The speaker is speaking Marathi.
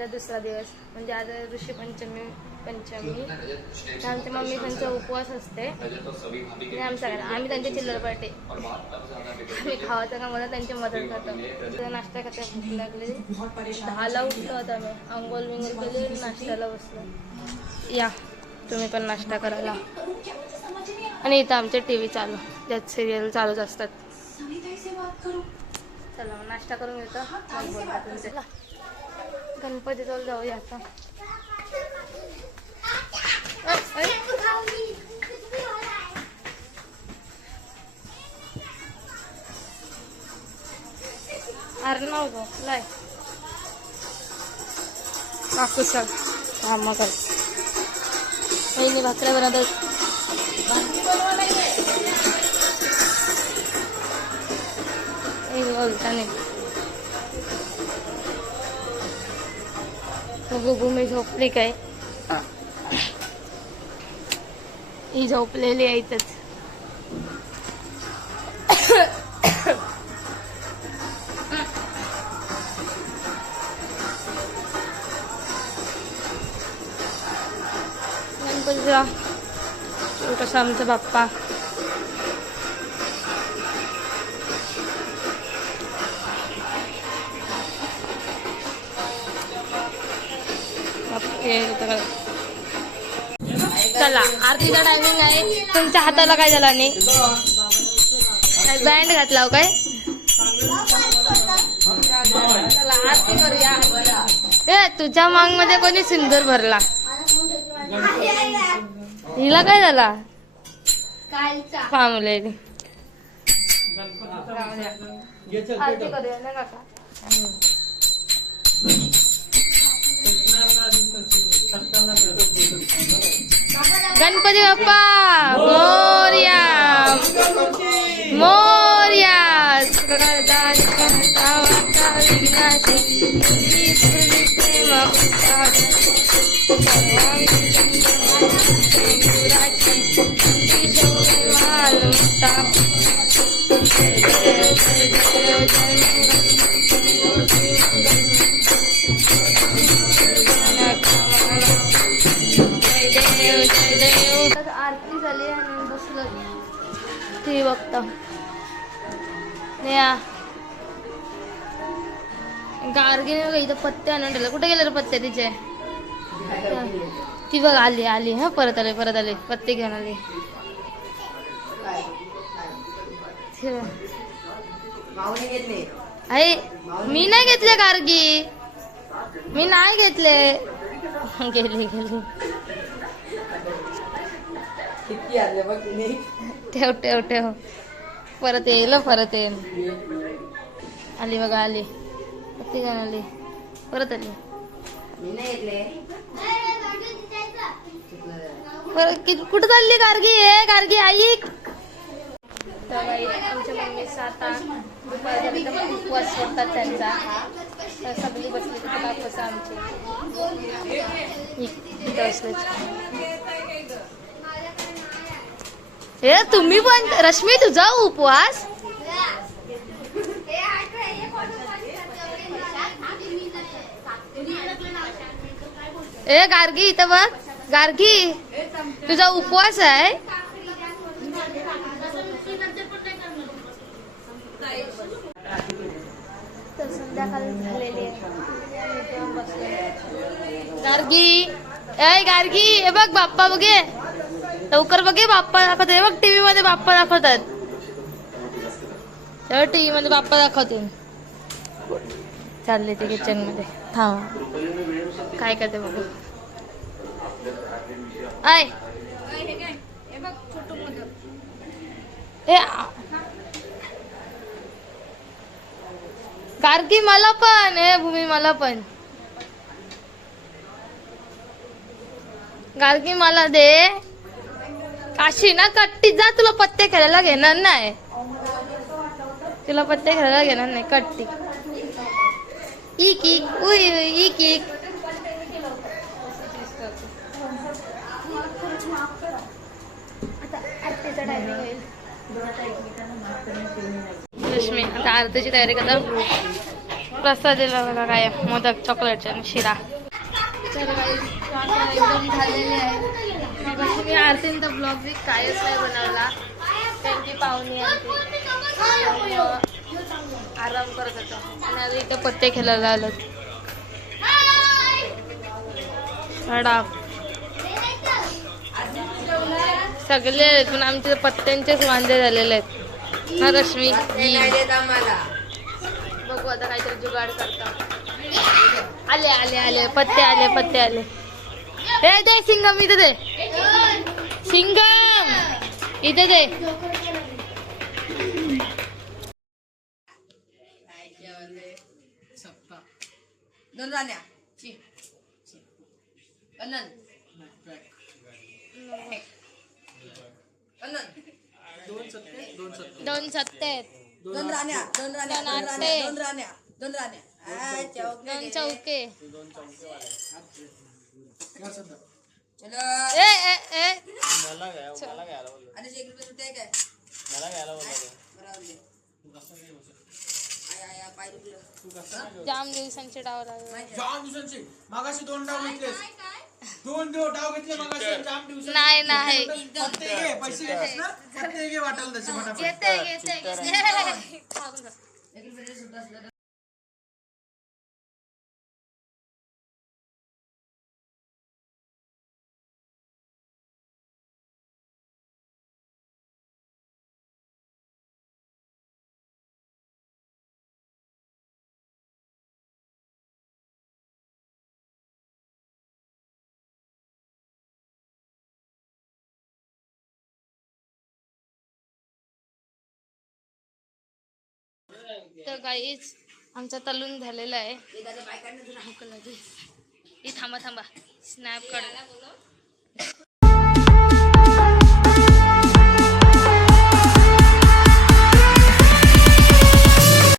आरतीचा दुसरा दिवस. म्हणजे आज ऋषी पंचमी पंचमी. आमच्या मम्मी त्यांचा उपवास असते. आणि आमचा आम्ही त्यांची चिल्लर पार्टी. आम्ही खावाचं का मला त्यांची मदत करतो. नाश्ता करता भूक लागली. दहाला उठलो होता आम्ही. आंघोळ बिंगोल केली नाश्त्याला बसलो. या तुम्ही पण नाश्ता करायला. आणि इथं आमचे टी व्ही चालू. त्यात सिरियल चालूच असतात. चला मग नाश्ता करून घेतो. मग बोलू आपण. गणपती जवळ जाऊया आता. अ, अ, अर्णव गो लाय. काकू सर काम कर. पहिली भाकऱ्या बनवतात बोलता नाही. बघू भूमी झोपली काय ही झोपलेली आहे इथंच गणपतीचा छोटासा आमचा बाप्पा बापरे, इथं चला आरतीचा टायमिंग आहे. तुमच्या हाताला काय झाला नाही बँड घातला हो काय? चला आरती करूया. ए तुझ्या मांगमध्ये कोणी सिंदूर भरला. हिला काय झाला? पामुलेली आरती करूया ना काका गणपती बाप्पा मोर्या मोर्या सकळदा निकषता आणि बसलो बघता या गार्गे बघा इथं पत्ते आणून ठेवले. कुठे गेले रे पत्ते तिचे? ती बघ आली आली हा परत आले परत आले. पत्ते घेऊन आले. अरे आई मी नाही घेतले गार्गी. मी नाही घेतले. गेली गेली. ठेव ठेव ठेव. परत येईल हं, परत येईल आली बघा आली. ती काय आली? परत आली. परत कि- कुठं चालली गार्गी? ए गार्गी आई. आमच्या मम्मी साता उपवास सोडतात त्यांचा. तर सगळी बसली तिथे कापूस आमची. हे ए तुम्ही पण रश्मी तुझा उपवास? ए गार्गी इथं बघ. गार्गी तुझा उपवास आहे. गार्गी ए गार्गी हे बघ बाप्पा बघे. लवकर बघे बाप्पा दाखवतात. बघ टीव्ही मध्ये बाप्पा दाखवतात. तेव्हा टीव्ही मध्ये बाप्पा दाखवतो चालले ते किचनमध्ये थांब. काय करते बघू. आय. कारकी गार्गी मला पण. हे भूमी मला पण. गार्गी मला दे. अशी ना कट्टी जा तुला पत्ते खेळायला घेणार नाही. तुला पत्ते खेळायला घेणार नाही कट्टी. इक इक उई इक इक लक्ष्मी रश्मी आता आरतीची तयारी करता प्रसाद दिला बघा काय मोदक चॉकलेटचे आणि शिरा. तर एकदम झालेले आहे मी आरतीन तर ब्लॉग बी कायच नाही बनवला. त्यांची पाहुणी आली आराम करत होतो. आणि आता इथे पत्ते खेळायला आलो सडा सगळे आहेत पण आमचे पत्त्यांचेच वांदे झालेले आहेत. ना रश्मी ही. बघू आता काहीतरी जुगाड करता. आले आले आले. पत्ते आले पत्ते आले. हे दे सिंगम इथे दे. सिंगम इथे दे दोन राण्या ची अनंत अनंत दोन सत्ते आहेत दोन राण्या दोन राण्या दोन राण्या. दोन राण्या दोन राण्या दोन. चौके चलो ए ए ए आणि एक रुपये सुट्टे आहे काय बरोबर दे. आय, आय, आय, पाय दुखलं. जाम दिवसांचे डाव लागले जाम दिवसांची मागाशी दोन डाव घेतले दोन दिवस डाव घेतले मागाशी जाम दिवसांची नाही नाही पत्ते घे पैसे घेतलेस ना पत्ते घे वाटायला तसे फटाफट घेते घेते तर काहीच आमचा तलून झालेला आहे. थांबा थांबा. स्नॅप काढ.